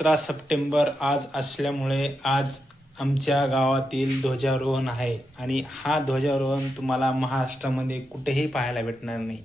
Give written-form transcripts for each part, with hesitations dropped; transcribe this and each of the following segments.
17 September आज असल्यामुळे आज आमच्या गावातील ध्वजारोहण आहे आणि हा ध्वजारोहण तुम्हाला महाराष्ट्रामध्ये कुठेही पाहायला भेटणार नाही।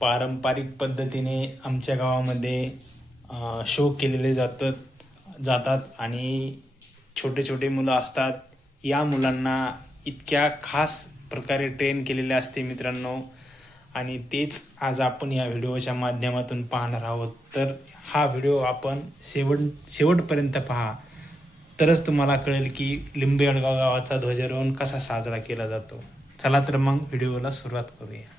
पारंपरिक पद्धतीने आमच्या गावामध्ये शो केलेले जातात आणि छोटे छोटे मुलं असतात। या मुलांना इतक्या खास प्रकारे ट्रेन केलेले असते मित्रांनो, आणि तेच आज आपण या व्हिडिओच्या माध्यमातून पाहणार आहोत। तर हा व्हिडिओ आपण शेवटपर्यंत पहा, तरच तुम्हाला कळेल की लिंबेडगाव गावाचा ध्वजारोहण कसा साजरा केला जातो। चला तर मग व्हिडिओला सुरुवात करूया।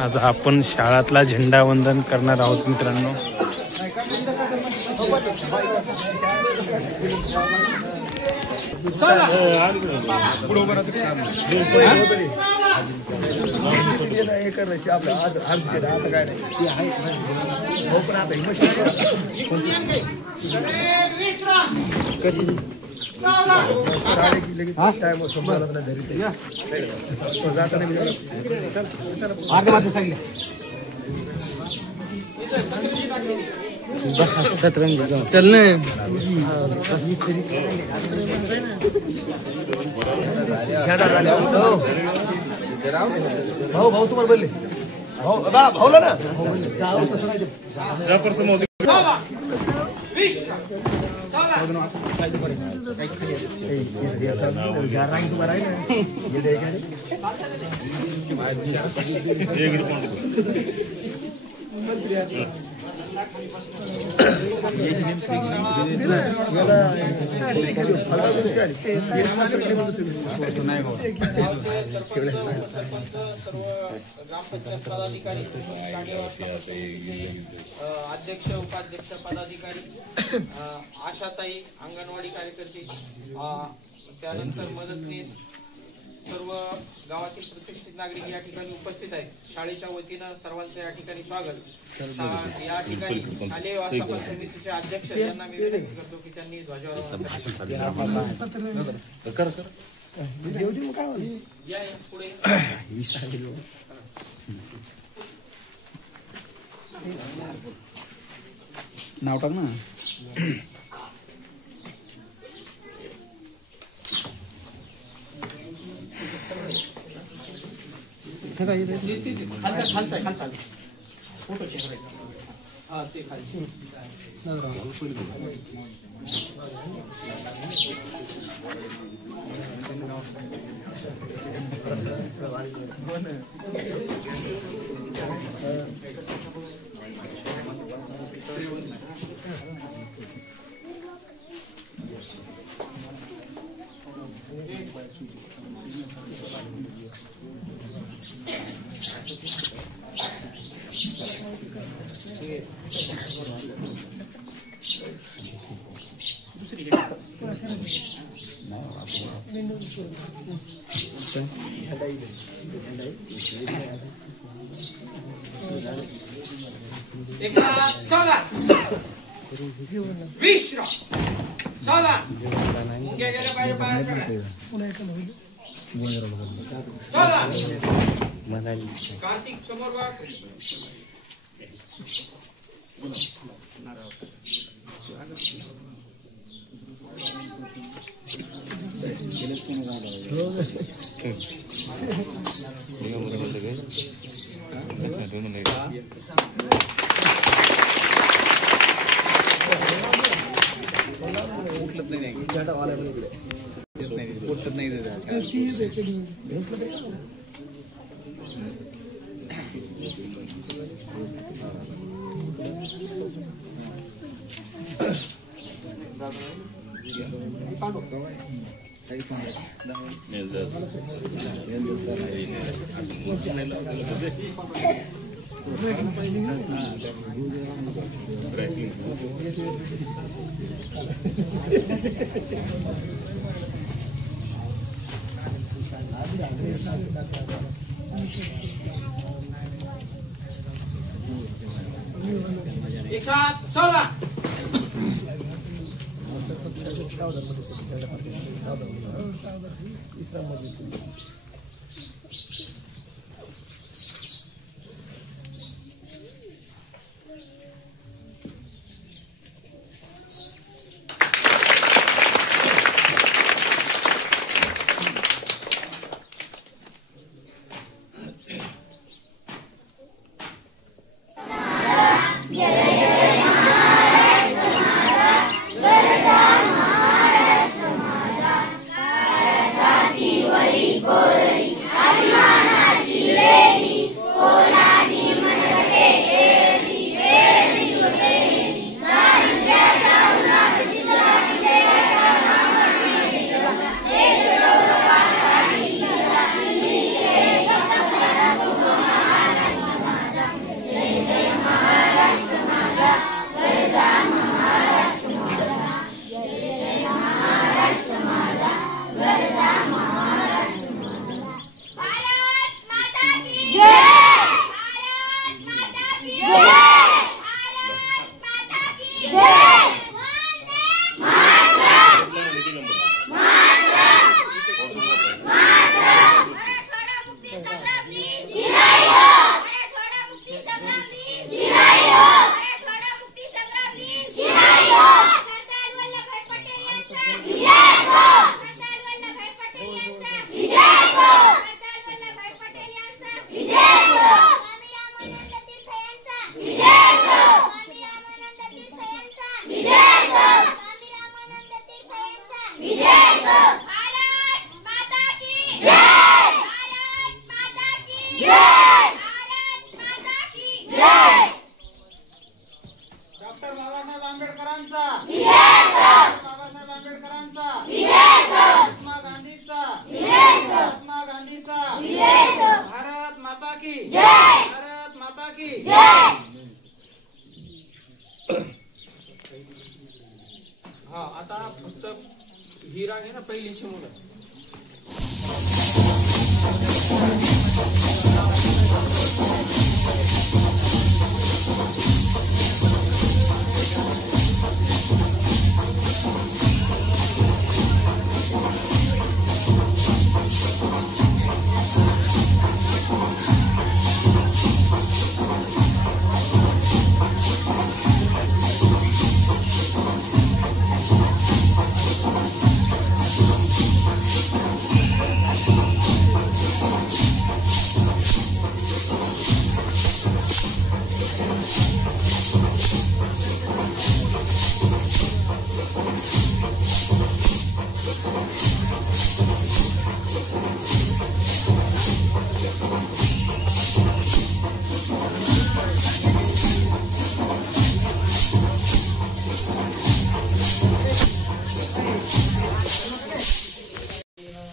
आज आपण शाळातला झेंडा वंदन करणार आहोत मित्रांनो। चल भाऊ भाऊ तुम्हाला बोलले भाऊला ना ग्रामपंचायत पदाधिकारी, अध्यक्ष उपाध्यक्ष पदाधिकारी, आशाताई अंगणवाडी कार्यकर्ते, त्यानंतर मदतनीस, सर्व गावातील प्रतिष्ठित नागरिक या ठिकाणी उपस्थित आहेत। शाळेच्या वतीनं सर्वांचं या ठिकाणी स्वागत। या ठिकाणी आले व्यवस्थापन समितीचे अध्यक्ष यांना मी विनंती करतो की त्यांनी ध्वजारोहण पुढे नाव टाक ना। खालचा फोटो चेक हा ते खाली विश्राम सावधान मुंग्या गेल्या पाहिजे पाया सगळ्या सावधान कार्तिक समोर वाट एक साथ 14 भारत माता की जय, भारत माता की जय। हा आता फक्त ही राग आहे ना पहिलीची मुलं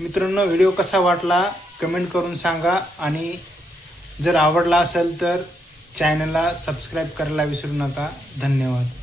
मित्रांनो, व्हिडिओ कसा वाटला कमेंट करून सांगा आणि जर आवडला असेल तर चॅनलला सबस्क्राईब करायला विसरू नका. धन्यवाद.